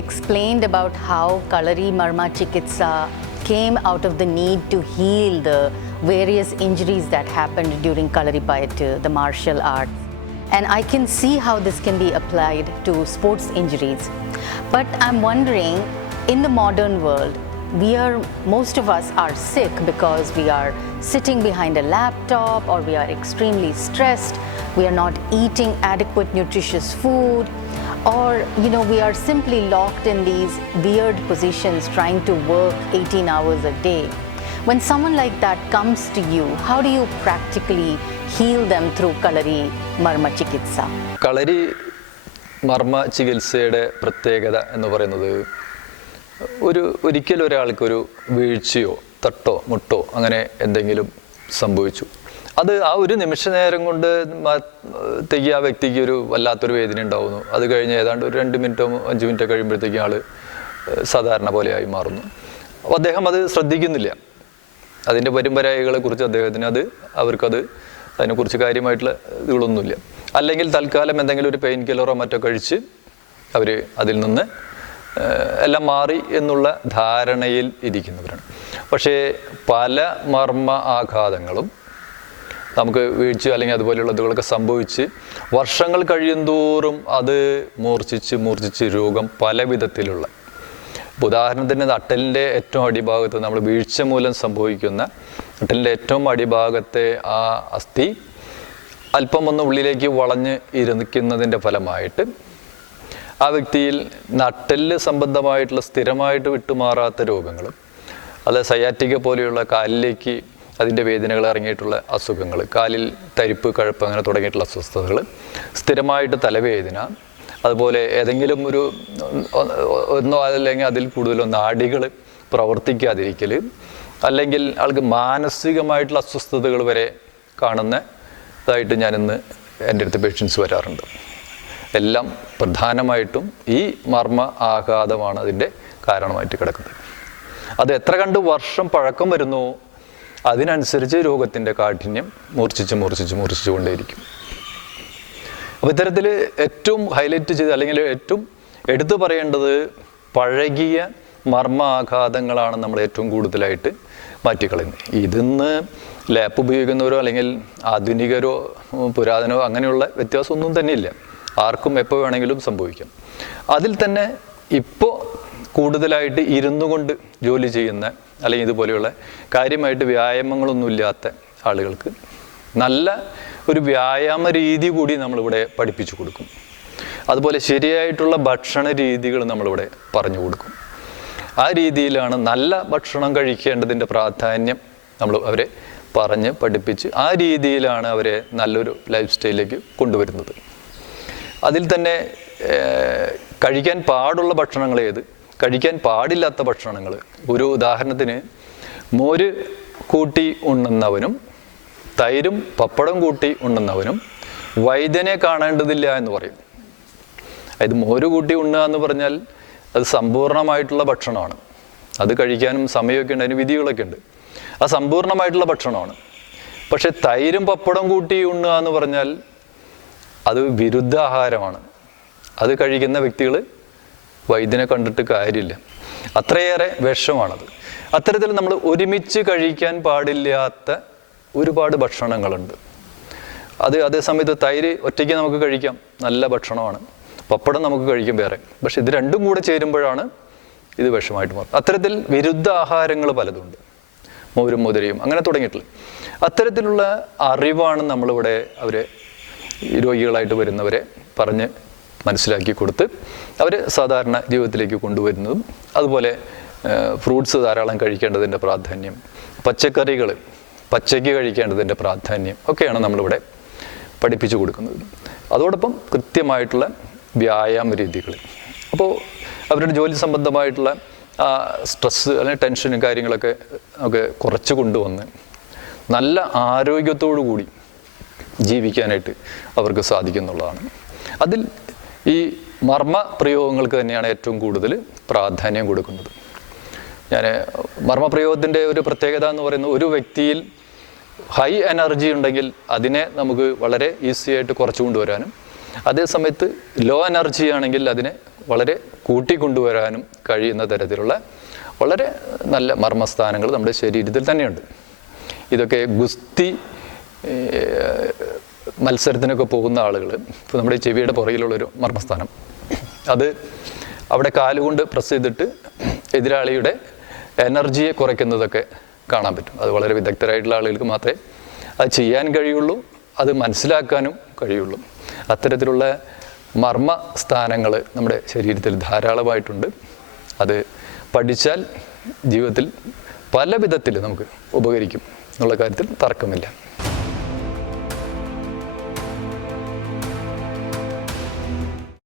explained about how Kalari Marma Chikitsa came out of the need to heal the various injuries that happened during Kalaripayattu, the martial arts. And I can see how this can be applied to sports injuries. But I'm wondering, in the modern world, most of us are sick because we are sitting behind a laptop, or we are extremely stressed, we are not eating adequate nutritious food, or we are simply locked in these weird positions trying to work 18 hours a day. When someone like that comes to you, how do you practically heal them through Kalari Marma Chikitsa? Kalari Marma ചികിത്സയുടെ പ്രത്യേകത എന്ന് പറയുന്നത് ഒരിക്കലും ഒരാൾക്കൊരു വീഴ്ചയോ തട്ടോ മുട്ടോ അങ്ങനെ എന്തെങ്കിലും സംഭവിച്ചു, അത് ആ ഒരു നിമിഷ നേരം കൊണ്ട് ആ വ്യക്തിക്ക് ഒരു വല്ലാത്തൊരു വേദന ഉണ്ടാവുന്നു. അത് കഴിഞ്ഞ് ഏതാണ്ട് ഒരു 2 മിനിറ്റോ 5 മിനിറ്റോ കഴിയുമ്പോഴത്തേക്കും ആൾ സാധാരണ പോലെയായി മാറുന്നു. അപ്പോൾ അദ്ദേഹം അത് ശ്രദ്ധിക്കുന്നില്ല. അതിൻ്റെ പരമ്പരായികളെ കുറിച്ച് അവർക്കത് അതിനെക്കുറിച്ച് കാര്യമായിട്ടുള്ള ഇതുകളൊന്നുമില്ല. അല്ലെങ്കിൽ തൽക്കാലം എന്തെങ്കിലും ഒരു പെയിൻ കില്ലറോ മറ്റോ കഴിച്ച് അവർ അതിൽ നിന്ന് എല്ലാം മാറി എന്നുള്ള ധാരണയിൽ ഇരിക്കുന്നവരാണ്. പക്ഷേ പല മർമ്മ ആഘാതങ്ങളും നമുക്ക് വീഴ്ച അല്ലെങ്കിൽ അതുപോലെയുള്ള ഇതുകളൊക്കെ സംഭവിച്ച് വർഷങ്ങൾ കഴിയുന്തോറും അത് മൂർച്ഛിച്ച് രോഗം പല വിധത്തിലുള്ള, ഉദാഹരണത്തിന് നട്ടലിൻ്റെ ഏറ്റവും അടിഭാഗത്ത് നമ്മൾ വീഴ്ച മൂലം സംഭവിക്കുന്ന നട്ടലിൻ്റെ ഏറ്റവും അടിഭാഗത്തെ ആ അസ്ഥി അല്പം ഒന്ന് ഉള്ളിലേക്ക് വളഞ്ഞ് ഇരിക്കുന്നതിൻ്റെ ഫലമായിട്ട് ആ വ്യക്തിയിൽ നട്ടെല്ല് സംബന്ധമായിട്ടുള്ള സ്ഥിരമായിട്ട് വിട്ടുമാറാത്ത രോഗങ്ങൾ, അത് സയാറ്റിക്ക പോലെയുള്ള കാലിലേക്ക് അതിൻ്റെ വേദനകൾ ഇറങ്ങിയിട്ടുള്ള അസുഖങ്ങൾ, കാലിൽ തരിപ്പ് കഴപ്പ് അങ്ങനെ തുടങ്ങിയിട്ടുള്ള അസ്വസ്ഥതകൾ, സ്ഥിരമായിട്ട് തലവേദന, അതുപോലെ ഏതെങ്കിലും ഒന്നോ അല്ലെങ്കിൽ അതിൽ കൂടുതലോ നാഡികൾ പ്രവർത്തിക്കാതിരിക്കൽ, അല്ലെങ്കിൽ ആൾക്ക് മാനസികമായിട്ടുള്ള അസ്വസ്ഥതകൾ വരെ കാണുന്നതായിട്ട് ഞാനിന്ന് എൻ്റെ അടുത്ത് പേഷ്യൻസ് വരാറുണ്ട്. എല്ലാം പ്രധാനമായിട്ടും ഈ മർമ്മ ആഘാതമാണ് അതിൻ്റെ കാരണമായിട്ട് കിടക്കുന്നത്. അത് എത്ര കണ്ട് വർഷം പഴക്കം വരുന്നു അതിനനുസരിച്ച് രോഗത്തിൻ്റെ കാഠിന്യം മൂർച്ഛിച്ചു കൊണ്ടേയിരിക്കും. അപ്പോൾ ഇത്തരത്തിൽ ഏറ്റവും ഹൈലൈറ്റ് ചെയ്ത് അല്ലെങ്കിൽ ഏറ്റവും എടുത്തു പറയേണ്ടത് പഴകിയ മർമ്മ ആഘാതങ്ങളാണ് നമ്മൾ ഏറ്റവും കൂടുതലായിട്ട് മാറ്റിക്കളയുന്നത്. ഇതിന്ന് ലാപ്പ് ഉപയോഗിക്കുന്നവരോ അല്ലെങ്കിൽ ആധുനികരോ പുരാതനോ അങ്ങനെയുള്ള വ്യത്യാസമൊന്നും തന്നെ ഇല്ല. ആർക്കും എപ്പോൾ വേണമെങ്കിലും സംഭവിക്കാം. അതിൽ തന്നെ ഇപ്പോൾ കൂടുതലായിട്ട് ഇരുന്നു കൊണ്ട് ജോലി ചെയ്യുന്ന അല്ലെങ്കിൽ ഇതുപോലെയുള്ള കാര്യമായിട്ട് വ്യായാമങ്ങളൊന്നുമില്ലാത്ത ആളുകൾക്ക് നല്ല ഒരു വ്യായാമ രീതി കൂടി നമ്മളിവിടെ പഠിപ്പിച്ചു കൊടുക്കും. അതുപോലെ ശരിയായിട്ടുള്ള ഭക്ഷണ രീതികൾ നമ്മളിവിടെ പറഞ്ഞു കൊടുക്കും. ആ രീതിയിലാണ് നല്ല ഭക്ഷണം കഴിക്കേണ്ടതിൻ്റെ പ്രാധാന്യം നമ്മൾ അവരെ പറഞ്ഞ് പഠിപ്പിച്ച് ആ രീതിയിലാണ് അവരെ നല്ലൊരു ലൈഫ് സ്റ്റൈലിലേക്ക് കൊണ്ടുവരുന്നത്. അതിൽ തന്നെ കഴിക്കാൻ പാടുള്ള ഭക്ഷണങ്ങൾ ഏത്, കഴിക്കാൻ പാടില്ലാത്ത ഭക്ഷണങ്ങൾ, ഒരു ഉദാഹരണത്തിന് മോര് കൂട്ടി ഉണ്ണുന്നവനും തൈരും പപ്പടം കൂട്ടി ഉണ്ണുന്നവനും വൈദ്യനെ കാണേണ്ടതില്ല എന്ന് പറയും. അതായത് മോര് കൂട്ടി ഉണ്ണുക എന്ന് പറഞ്ഞാൽ അത് സമ്പൂർണ്ണമായിട്ടുള്ള ഭക്ഷണമാണ്. അത് കഴിക്കാനും സമയമൊക്കെ ഉണ്ട്, അതിന് വിധികളൊക്കെ ഉണ്ട്. അത് സമ്പൂർണ്ണമായിട്ടുള്ള ഭക്ഷണമാണ്. പക്ഷെ തൈരും പപ്പടം കൂട്ടി ഉണ്ണുക എന്ന് പറഞ്ഞാൽ അത് വിരുദ്ധ ആഹാരമാണ്. അത് കഴിക്കുന്ന വ്യക്തികൾ വൈദ്യനെ കണ്ടിട്ട് കാര്യമില്ല, അത്രയേറെ വിഷമാണത്. അത്തരത്തിൽ നമ്മൾ ഒരുമിച്ച് കഴിക്കാൻ പാടില്ലാത്ത ഒരുപാട് ഭക്ഷണങ്ങളുണ്ട്. അതേ സമയത്ത് തൈര് ഒറ്റയ്ക്ക് നമുക്ക് കഴിക്കാം, നല്ല ഭക്ഷണമാണ്. പപ്പടം നമുക്ക് കഴിക്കും വേറെ. പക്ഷെ ഇത് രണ്ടും കൂടെ ചേരുമ്പോഴാണ് ഇത് വിഷമായിട്ട് മാറും. അത്തരത്തിൽ വിരുദ്ധ ആഹാരങ്ങൾ പലതുണ്ട്, മോരും മുതിരയും അങ്ങനെ തുടങ്ങിയിട്ടുള്ള അത്തരത്തിലുള്ള അറിവാണ് നമ്മളിവിടെ അവരെ രോഗികളായിട്ട് വരുന്നവരെ പറഞ്ഞ് മനസ്സിലാക്കി കൊടുത്ത് അവർ സാധാരണ ജീവിതത്തിലേക്ക് കൊണ്ടുവരുന്നതും, അതുപോലെ ഫ്രൂട്ട്സ് ധാരാളം കഴിക്കേണ്ടതിൻ്റെ പ്രാധാന്യം, പച്ചക്കറികൾ പച്ചയ്ക്ക് കഴിക്കേണ്ടതിൻ്റെ പ്രാധാന്യം ഒക്കെയാണ് നമ്മളിവിടെ പഠിപ്പിച്ചു കൊടുക്കുന്നത്. അതോടൊപ്പം കൃത്യമായിട്ടുള്ള വ്യായാമ രീതികൾ. അപ്പോൾ അവരുടെ ജോലി സംബന്ധമായിട്ടുള്ള സ്ട്രെസ്സ് അല്ലെങ്കിൽ ടെൻഷനും കാര്യങ്ങളൊക്കെ നമുക്ക് കുറച്ച് കൊണ്ടുവന്ന് നല്ല ആരോഗ്യത്തോടു കൂടി ജീവിക്കാനായിട്ട് അവർക്ക് സാധിക്കുന്നുള്ളതാണ്. അതിൽ ഈ മർമ്മ പ്രയോഗങ്ങൾക്ക് തന്നെയാണ് ഏറ്റവും കൂടുതൽ പ്രാധാന്യം കൊടുക്കുന്നത്. ഞാൻ മർമ്മപ്രയോഗത്തിൻ്റെ ഒരു പ്രത്യേകത എന്ന് പറയുന്നത് ഒരു വ്യക്തിയിൽ ഹൈ എനർജി ഉണ്ടെങ്കിൽ അതിനെ നമുക്ക് വളരെ ഈസി ആയിട്ട് കുറച്ചു കൊണ്ടുവരാനും, അതേസമയത്ത് ലോ എനർജി ആണെങ്കിൽ അതിനെ വളരെ കൂട്ടിക്കൊണ്ടുവരാനും കഴിയുന്ന തരത്തിലുള്ള വളരെ നല്ല മർമ്മസ്ഥാനങ്ങൾ നമ്മുടെ ശരീരത്തിൽ തന്നെയുണ്ട്. ഇതൊക്കെ ഗുസ്തി മത്സരത്തിനൊക്കെ പോകുന്ന ആളുകൾ, ഇപ്പോൾ നമ്മുടെ ചെവിയുടെ പുറകിലുള്ളൊരു മർമ്മസ്ഥാനം, അത് അവിടെ കാലുകൊണ്ട് പ്രസ് ചെയ്തിട്ട് എതിരാളിയുടെ എനർജിയെ കുറയ്ക്കുന്നതൊക്കെ കാണാൻ പറ്റും. അത് വളരെ വിദഗ്ധരായിട്ടുള്ള ആളുകൾക്ക് മാത്രമേ അത് ചെയ്യാൻ കഴിയുള്ളൂ, അത് മനസ്സിലാക്കാനും കഴിയുള്ളൂ. അത്തരത്തിലുള്ള മർമ്മ സ്ഥാനങ്ങൾ നമ്മുടെ ശരീരത്തിൽ ധാരാളമായിട്ടുണ്ട്. അത് പഠിച്ചാൽ ജീവിതത്തിൽ പല വിധത്തിൽ നമുക്ക് ഉപകരിക്കും എന്നുള്ള കാര്യത്തിൽ തർക്കമില്ല.